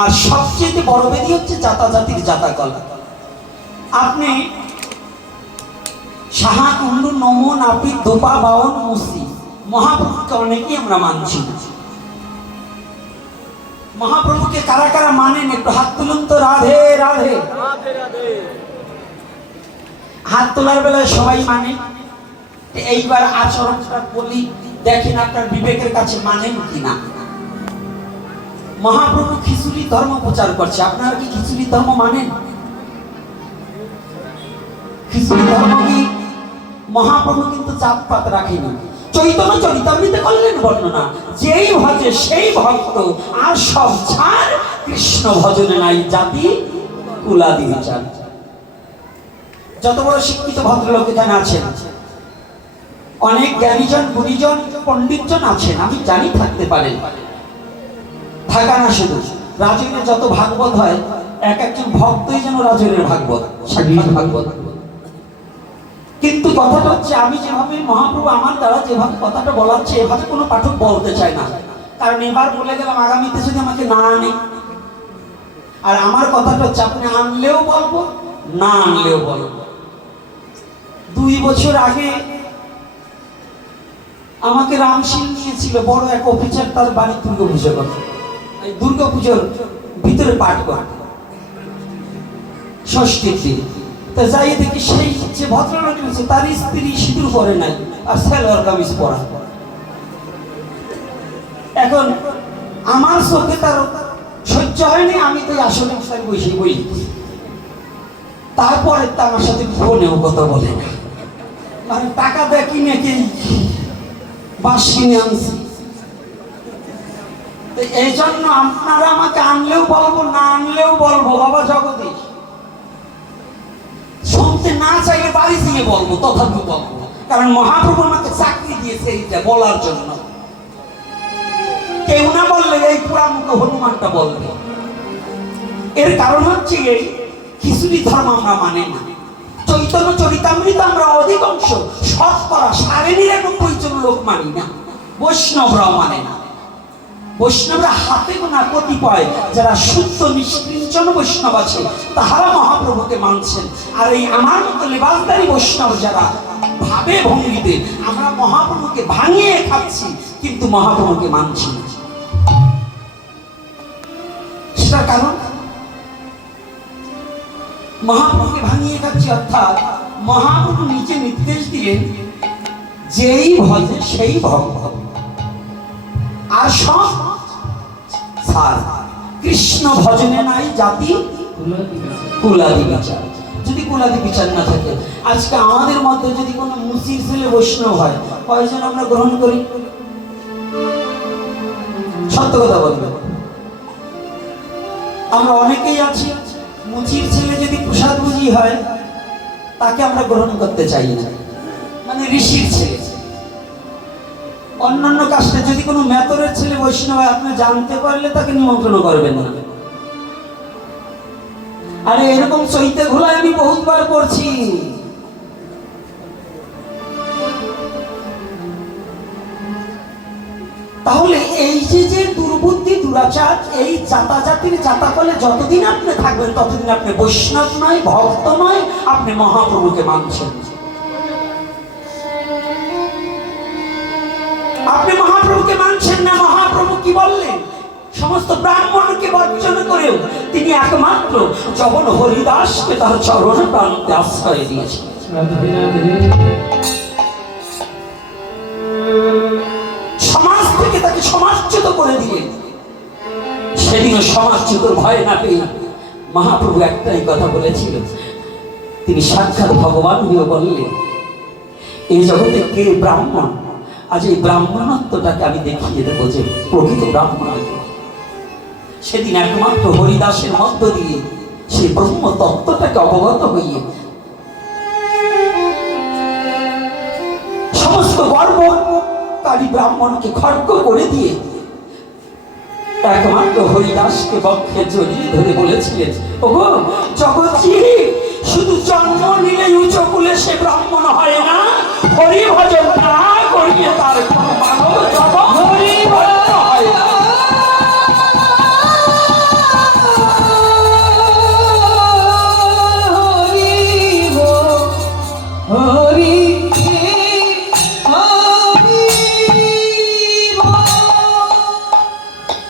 আর সবচেয়ে বড় বেদি হচ্ছে জাতাজাতির জাতাকলা। আপনি সাহা কুণ্ডু নমো নাপিত দোপা বাউন মুসি। মহাপ্রভুকে অনেকেই আমরা মানছি মহাপ্রভুকে কারা কারা মানেন? একটু হাত তুলুন তো রাধে রাধে। হাত তোলার বেলায় সবাই মানে? এইবার আচরণটা বলি, দেখেন আপনার বিবেকের কাছে মানেন কিনা? মহাপ্রভু খিচুড়ি ধর্ম প্রচার করছে। আপনারা কি খিচুড়ি ধর্ম মানেন? খিচুড়ি ধর্ম কি? মহাপ্রভু কিন্তু জাতপাত রাখেনি। চৈতন্য চরিতামৃতে করলেন বর্ণনা, যেই ভজে সেই ভক্ত, আর সব ছাড় কৃষ্ণ ভজনে নাই, জাতি কুলাদি বিচার যত বড় শিক্ষিত ভদ্রলোক এখানে আছেন, অনেক জ্ঞানীজন, গুণীজন, পণ্ডিতজন আছেন, আমি জানি থাকতে পারেন। থাকা না শুধু। রাজনের যত ভাগবত হয়, এক একজন ভক্তই যেন রাজনের ভাগবত, সাক্ষাৎ ভাগবত। কিন্তু কথাটা হচ্ছে, আমি যেভাবে মহাপ্রভু আমার দ্বারা যেভাবে কথাটা বলাচ্ছে, এভাবে কোনো পাঠক বলতে চায় না। কারণ এবার বলে গেলাম, আগামীতে যদি আমাকে না আনে। আর আমার কথাটা হচ্ছে, আপনি আনলেও বলব, না আনলেও বলব। দুই বছর আগে আমাকে রামশীল নিয়েছিল, বড় এক অফিসার তার বাড়ি দুর্গা পুজো করে এই দুর্গা পুজোর ভিতরে পাঠ করে। ষষ্ঠীর দিন। তা যাই দেখি সেই যে ভদ্রলোক রয়েছে তার স্ত্রী সিঁদুর পরে নাই আর সালোয়ার কামিজ পরা। এখন আমার চোখে তার সহ্য হয়নি, আমি তো আসলে বসে বই তারপরে তো আমার সাথে ফোনেও কথা বলে না। মানে টাকা দেয় কিনে কি বাস কিনে আনছি। এই জন্য আপনারা আমাকে আনলেও বলব, না আনলেও বলব, বাবা জগদীশ। শুনতে না চাইলে বাড়ি দিয়ে বলব তথাপি বলব। কারণ মহাপ্রভু আমাকে চাকরি দিয়েছে এইটা বলার জন্য। কেউ না বললে এই পুরামুখ হনুমানটা বলবে। এর কারণ হচ্ছে এই, খিচুড়ি ধর্ম আমরা মানে না। চৈতন্য, চরিতামৃত আমরা অধিকাংশ শতকরা সাড়ে নিরানব্বই জন লোক মানি না। বৈষ্ণবরাও মানে না। বৈষ্ণবরা হাতে গোনা কতিপয় যারা শুদ্ধ নিষ্কিঞ্চন বৈষ্ণব আছে, তাহারা মহাপ্রভুকে মানছেন। আর এই আমার মতো লেবাসদারি বৈষ্ণব যারা ভাবে ভঙ্গিতে, আমরা মহাপ্রভুকে ভাঙিয়ে খাচ্ছি, কিন্তু মহাপ্রভুকে মানছি না। সেটার কারণ? মহাপ্রভুকে ভাঙিয়ে খাচ্ছি অর্থাৎ মহাপ্রভু নিচে নির্দেশ দিলেন, যেই ভজে সেই ভক্ত। আর সব সার কৃষ্ণ ভজনে নাই জাতি, কুলাদি বিচার। যদি কুলাদি বিচার না থাকে, আজকে আমাদের মধ্যে যদি কোনো মুসির ছেলে বৈষ্ণব হয়, কয়জন আমরা গ্রহণ করি? সত্য কথা বলবে। আমরা অনেকেই আছি মুচির ছেলে যদি প্রসাদ বুঝি হয়, তাকে আমরা গ্রহণ করতে চাই না। মানে ঋষির ছেলে। অন্যান্য কাস্টে যদি কোনো মেতরের ছেলে বৈষ্ণব আপনি জানতে পারলে তাকে নিমন্ত্রণ করবেন না। আরে এরকম চৈতে ঘোলায় আমি বহুতবার করছি তাহলে এই যে যে দুর্বুদ্ধি, দুরাচার, এই জাতাজাতির জাতাকলে যতদিন আপনি থাকবেন, ততদিন আপনি বৈষ্ণব নয় ভক্ত নয় আপনি মহাপ্রভুকে মানছেন। সমস্ত ব্রাহ্মণকে বর্জন করেও তিনি একমাত্র যখন হরিদাসকে তার চরণ প্রান্তে আশ্রয় দিয়েছেন সমাজ থেকে তাকে সমাজচ্যুত করে দিলেন। সেদিনও সমাজচ্যুত ভয় না পেয়ে মহাপ্রভু একটাই কথা বলেছিল। তিনি সাক্ষাৎ ভগবান হয়ে বললেন এই জগতে কে ব্রাহ্মণ? আজ এই ব্রাহ্মণত্বটাকে আমি দেখিয়ে দেবো যে প্রকৃত ব্রাহ্মণ। সেদিন একমাত্র হরিদাসের মধ্য দিয়ে সেই ব্রহ্ম তত্ত্বটাকে অবগত হইয়ে সমস্ত গর্বকারী ব্রাহ্মণকে খড়গ করে দিয়ে একমাত্র হরিদাসকে বক্ষে জড়িয়ে ধরে বলেছিলেন, ওগো, জগৎজি, শুধু জন্ম নিলে উঁচু কুলে সে ব্রাহ্মণ হয় না হরি ভজন